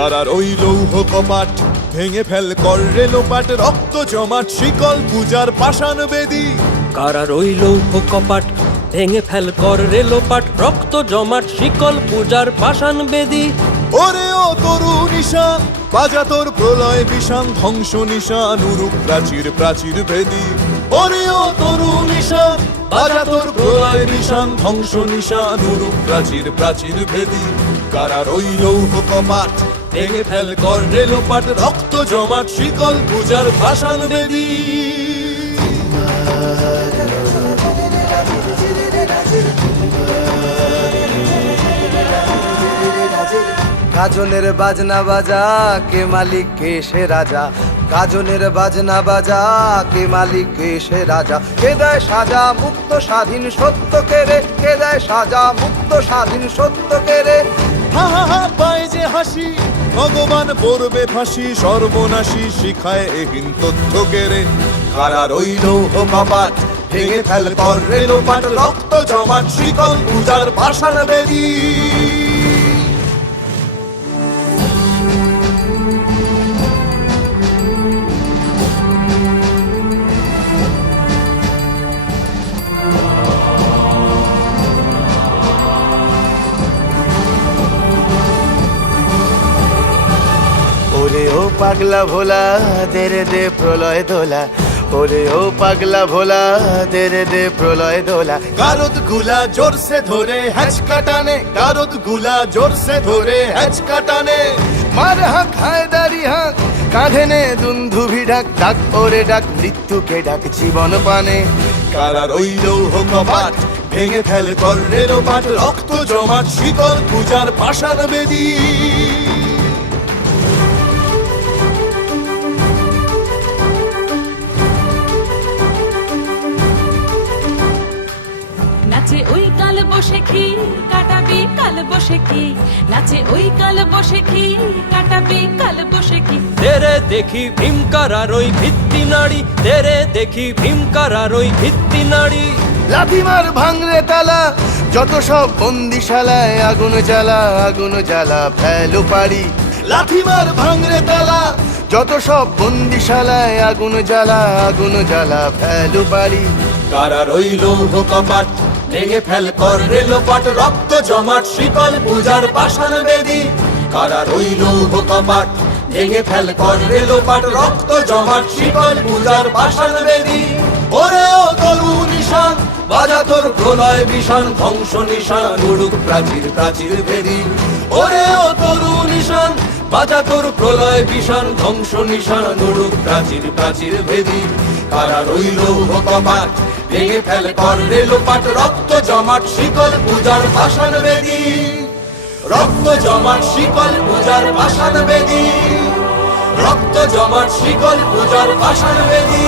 কারার ওই লৌহ কপাট ভেঙে ফেল কর রে লোপাট, রক্ত জমাট শিকল পূজার পাষাণ বেদী। কারার ওই লৌহ কপাট ভেঙে ফেল কর রে লোপাট, রক্ত জমাট শিকল পূজার পাষাণ বেদী। ওরে ও তরু নিশান বাজা তোর প্রলয় বিষান, ধ্বংস নিশান উরুক প্রাচীর প্রাচীর ভেদী। ওরে ও তরু নিশান বাজা তোর প্রলয় নিশান, ধ্বংস নিশান উরুক প্রাচীর প্রাচীর ভেদী। কারার ওই লৌহ কপাট ভেঙে ফেল কর রে লোপাট, রক্ত জমাট শিকল পূজার পাষাণ বেদী। গাজনের বাজনা বাজা কে মালিক কে সে রাজা, গাজনের বাজনা বাজা কে মালিক কে সে রাজা। কে দেয় সাজা মুক্ত স্বাধীন সত্য কে রে, কে দেয় সাজা মুক্ত স্বাধীন সত্য কে রে। হা হা হা পায় যে হাসি ভগবান পড়বে ফাঁসি, সর্বনাশী শিখায় এহীন তথ্য কেড়ে। কারার ওই লৌহ কপাট ভেঙে ফেল কর রে লোপাট, রক্ত জমাট শিকল পূজার পাষাণ বেদী। ওরে ও পাগলা ভোলা দে রে দে প্রলয় দোলা, ওরে ও পাগলা ভোলা দে রে দে প্রলয় দোলা। গারদ গুলা জোরসে ধরে হ্যাচকা টানে, গারদ গুলা জোরসে ধরে হ্যাচকা টানে। মার হাঁক হায়দারি হাঁক কাঁধে নে দুন্ধুভি ডাক, ডাক ওরে ডাক মৃত্যুকে ডাক জীবন পানে। কারার ওই লৌহ কপাট ভেঙে ফেল কর রে লোপাট, রক্ত জমাট শিকল পূজার পাষাণ বেদী। নাচে ওই কাল বসে খি কাটাবি কাল বসে কি, নাচে ওই কাল বসে খি কাটাবি কাল বসে কি। তেরে দেখি ভীমকারার ওই ভিত্তি নাড়ি, তেরে দেখি ভীমকারার ওই ভিত্তি নাড়ি। লাথিমার ভাঙরে তালা যত সব বন্দিশালায়, আগুন জ্বালা আগুন জ্বালা ফেলো পারি। লাথিমার ভাঙরে তালা যত সব বন্দিশালায়, আগুন জ্বালা আগুন জ্বালা ফেলো পারি। কারার ওই লৌহ কপাট ভেঙে ফেল কর রে লোপাট, রক্ত জমাট শিকল পূজার পাষাণ বেদী। কারার ওই লৌহ কপাট ভেঙে ফেল কর রে লোপাট, রক্ত জমাট শিকল পূজার পাষাণ বেদী। ওরে ও তরু নিশান বাজা তোর প্রলয় বিষান, ধ্বংস নিশান উড়ুক প্রাচীর প্রাচীর ভেদী। ওরে ও তরু নিশান বাজা তোর প্রলয় বিষান, ধ্বংস নিশান উড়ুক প্রাচীর প্রাচীর ভেদী। কারার ওই লৌহ কপাট ভেঙে ফেল কর রে লোপাট, রক্ত জমাট শিকল পূজার পাষাণ বেদী। রক্ত জমাট শিকল পূজার পাষাণ বেদী, রক্ত জমাট শিকল পূজার পাষাণ বেদী।